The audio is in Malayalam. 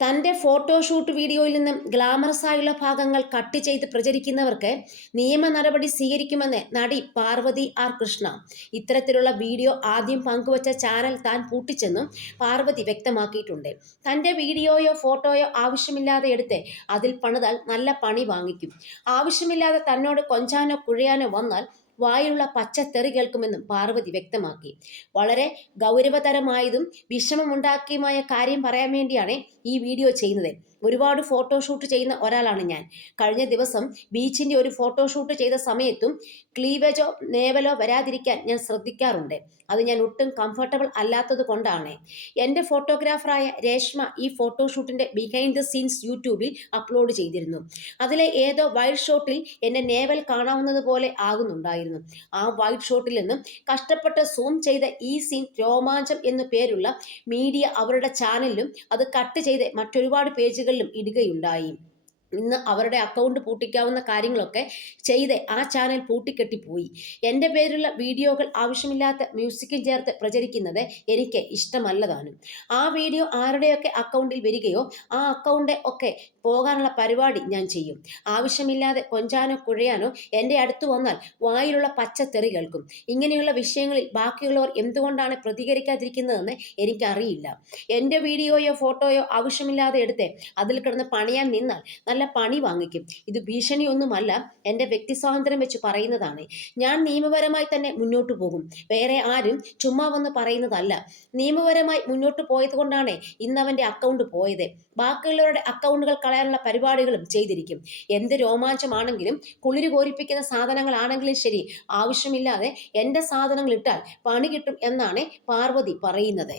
തന്റെ ഫോട്ടോഷൂട്ട് വീഡിയോയിൽ നിന്നും ഗ്ലാമറസ് ആയുള്ള ഭാഗങ്ങൾ കട്ട് ചെയ്ത് പ്രചരിക്കുന്നവർക്ക് നിയമ നടപടി സ്വീകരിക്കുമെന്ന് നടി പാർവതി ആർ കൃഷ്ണ. ഇത്തരത്തിലുള്ള വീഡിയോ ആദ്യം പങ്കുവച്ച ചാനൽ താൻ പൂട്ടിച്ചെന്നും പാർവതി വ്യക്തമാക്കിയിട്ടുണ്ട്. തന്റെ വീഡിയോയോ ഫോട്ടോയോ ആവശ്യമില്ലാതെ എടുത്ത് അതിൽ പണിതാൽ നല്ല പണി വാങ്ങിക്കും. ആവശ്യമില്ലാതെ തന്നോട് കൊഞ്ചാനോ കുഴയാനോ വന്നാൽ വായിലുള്ള പച്ചത്തെറി കേൾക്കുമെന്നും പാർവതി വ്യക്തമാക്കി. വളരെ ഗൗരവതരമായതും വിഷമമുണ്ടാക്കിയുമായ കാര്യം പറയാൻ വേണ്ടിയാണ് ഈ വീഡിയോ ചെയ്യുന്നത്. ഒരുപാട് ഫോട്ടോഷൂട്ട് ചെയ്യുന്ന ഒരാളാണ് ഞാൻ. കഴിഞ്ഞ ദിവസം ബീച്ചിന്റെ ഒരു ഫോട്ടോഷൂട്ട് ചെയ്ത സമയത്തും ക്ലീവേജോ നേവലോ വരാതിരിക്കാൻ ഞാൻ ശ്രദ്ധിക്കാറുണ്ട്. അത് ഞാൻ ഒട്ടും കംഫർട്ടബിൾ അല്ലാത്തത് കൊണ്ടാണ്. എന്റെ ഫോട്ടോഗ്രാഫറായ രേഷ്മ ഈ ഫോട്ടോഷൂട്ടിന്റെ ബിഹൈൻഡ് ദ സീൻസ് യൂട്യൂബിൽ അപ്ലോഡ് ചെയ്തിരുന്നു. അതിലെ ഏതോ വൈൽഡ് ഷോട്ടിൽ എന്റെ നേവൽ കാണാവുന്നത് പോലെ ആകുന്നുണ്ടായിരുന്നു. ആ വൈറ്റ് ഷോട്ടിൽ നിന്നും കഷ്ടപ്പെട്ട് സൂം ചെയ്ത ഈ സീൻ രോമാഞ്ചം എന്നു പേരുള്ള മീഡിയ അവരുടെ ചാനലിലും അത് കട്ട് ചെയ്ത് മറ്റൊരുപാട് പേജുകളിലും ഇടുകയുണ്ടായി. ഇന്ന് അവരുടെ അക്കൗണ്ട് പൂട്ടിക്കാവുന്ന കാര്യങ്ങളൊക്കെ ചെയ്ത്. ആ ചാനൽ പൂട്ടിക്കെട്ടിപ്പോയി എന്റെ പേരിലുള്ള വീഡിയോകൾ ആവശ്യമില്ലാത്ത മ്യൂസിക്കും ചേർത്ത് പ്രചരിക്കുന്നത് എനിക്ക് ഇഷ്ടമല്ലതാനും ആ വീഡിയോ ആരുടെയൊക്കെ അക്കൗണ്ടിൽ വരികയോ ആ അക്കൗണ്ട് ഒക്കെ പോകാനുള്ള പരിപാടി ഞാൻ ചെയ്യും. ആവശ്യമില്ലാതെ കൊഞ്ചാനോ കുഴയാനോ എന്റെ അടുത്ത് വന്നാൽ വായിലുള്ള പച്ചത്തെറി കേൾക്കും. ഇങ്ങനെയുള്ള വിഷയങ്ങളിൽ ബാക്കിയുള്ളവർ എന്തുകൊണ്ടാണ് പ്രതികരിക്കാതിരിക്കുന്നതെന്ന് എനിക്കറിയില്ല. എന്റെ വീഡിയോയോ ഫോട്ടോയോ ആവശ്യമില്ലാതെ എടുത്ത്. അതിൽ കിടന്ന് പണിയാൻ നിന്നാൽ നല്ല പണി വാങ്ങിക്കും. ഇത് ഭീഷണിയൊന്നുമല്ല എന്റെ വ്യക്തി സ്വാതന്ത്ര്യം വെച്ച് പറയുന്നതാണ്. ഞാൻ നിയമപരമായി തന്നെ മുന്നോട്ട് പോകും. വേറെ ആരും ചുമ്മാ വന്ന് പറയുന്നതല്ല. നിയമപരമായി മുന്നോട്ട് പോയത് കൊണ്ടാണ് ഇന്ന് അവന്റെ അക്കൗണ്ട് പോയത്. ബാക്കിയുള്ളവരുടെ അക്കൗണ്ടുകൾ കളയാനുള്ള പരിപാടികളും ചെയ്തിരിക്കും. എന്ത് രോമാഞ്ചമാണെങ്കിലും കുളിര് കോരിപ്പിക്കുന്ന സാധനങ്ങളാണെങ്കിലും ശരി ആവശ്യമില്ലാതെ എന്റെ സാധനങ്ങൾ ഇട്ടാൽ പണി കിട്ടും എന്നാണ് പാർവതി പറയുന്നത്.